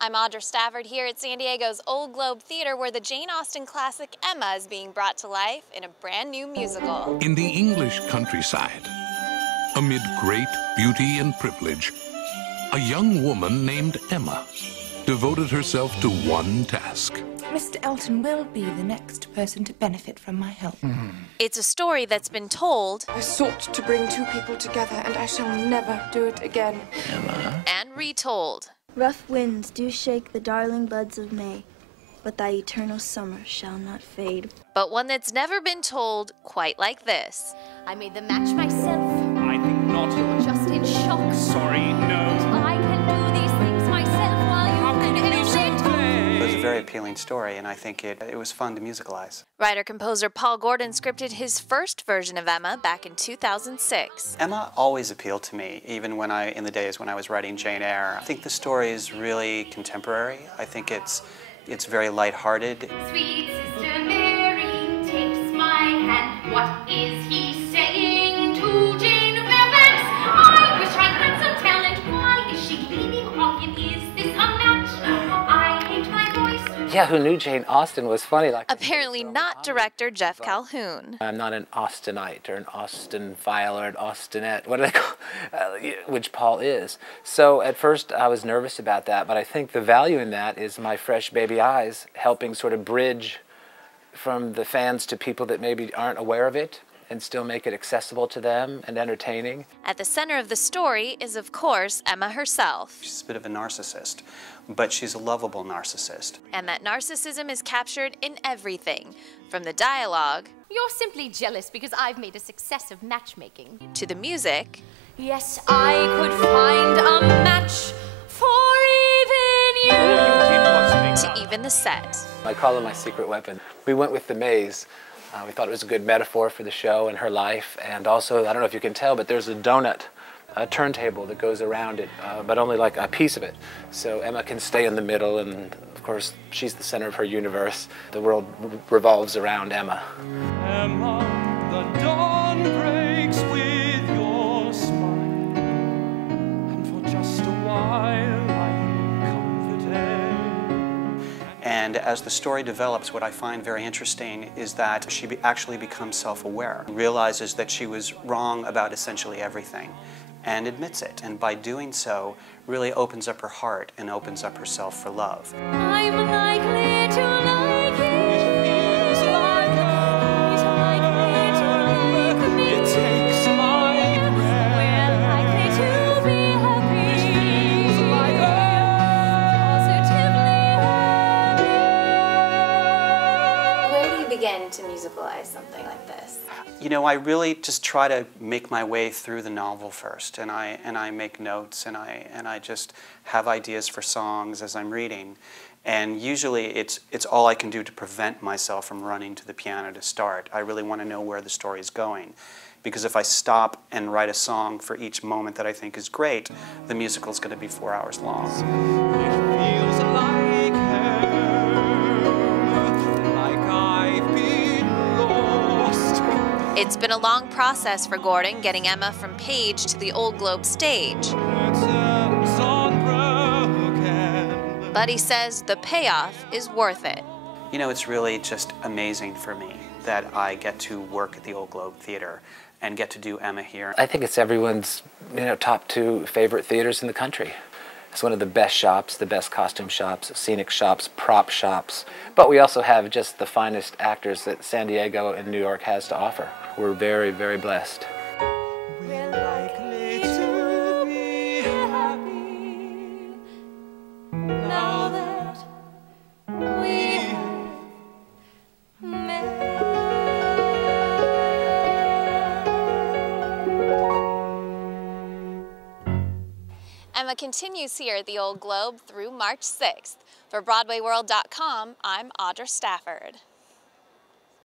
I'm Audra Stafford here at San Diego's Old Globe Theater, where the Jane Austen classic Emma is being brought to life in a brand new musical. In the English countryside, amid great beauty and privilege, a young woman named Emma devoted herself to one task. Mr. Elton will be the next person to benefit from my help. It's a story that's been told I sought to bring two people together, and I shall never do it again. Emma? and retold. Rough winds do shake the darling buds of May, but thy eternal summer shall not fade. But one that's never been told quite like this. I made the match myself. I think not. You're just in shock. Sorry, no. I can do these things myself while you can illustrate. It was a very appealing story, and I think it was fun to musicalize. Writer-composer Paul Gordon scripted his first version of Emma back in 2006. Emma always appealed to me, even in the days when I was writing Jane Eyre. I think the story is really contemporary. I think it's very lighthearted. Sweet Sister Mary takes my hand. What is he saying to Jane Fairfax? I wish I had some talent. Why is she leaning off him? Is this a match? I hate my voice. Yeah, who knew Jane Austen was funny. Apparently not director Jeff Calhoun. I'm not an Austenite or an Austenphile or an Austenette, what do they call which Paul is. So at first I was nervous about that, but I think the value in that is my fresh baby eyes helping sort of bridge from the fans to people that maybe aren't aware of it and still make it accessible to them and entertaining. At the center of the story is, of course, Emma herself. She's a bit of a narcissist, but she's a lovable narcissist. And that narcissism is captured in everything, from the dialogue You're simply jealous because I've made a success of matchmaking. to the music. Yes, I could find a match for even you. To even the set. I call them my secret weapon. We went with the maze. We thought it was a good metaphor for the show and her life, and also, I don't know if you can tell, but there's a donut, a turntable that goes around it, but only like a piece of it. So Emma can stay in the middle, and of course, she's the center of her universe. The world revolves around Emma. Emma, the dawn breaks with your smile, and for just a while I'm comforted. And as the story develops, what I find very interesting is that she actually becomes self-aware, realizes that she was wrong about essentially everything, and admits it. And by doing so, really opens up her heart and opens up herself for love. I'm likely to like it. He's likely to like me. It takes my breath. We're likely to be happy. Feels like Positively happy. Where do you begin to musicalize something like this? You know, I really just try to make my way through the novel first, and I make notes, and I just have ideas for songs as I'm reading. And usually it's all I can do to prevent myself from running to the piano to start. I really want to know where the story's going. Because if I stop and write a song for each moment that I think is great, the musical's going to be 4 hours long. It feels like hell, like I've been lost. It's been a long process for Gordon getting Emma from page to the Old Globe stage. Curtains unbroken. But he says the payoff is worth it. You know, it's really just amazing for me that I get to work at the Old Globe Theater and get to do Emma here. I think it's everyone's, top 2 favorite theaters in the country. It's one of the best shops, the best costume shops, scenic shops, prop shops. But we also have just the finest actors that San Diego and New York has to offer. We're very, very blessed. We're likely to be happy now that we have met. Emma continues here at the Old Globe through March 6th. For BroadwayWorld.com, I'm Audra Stafford.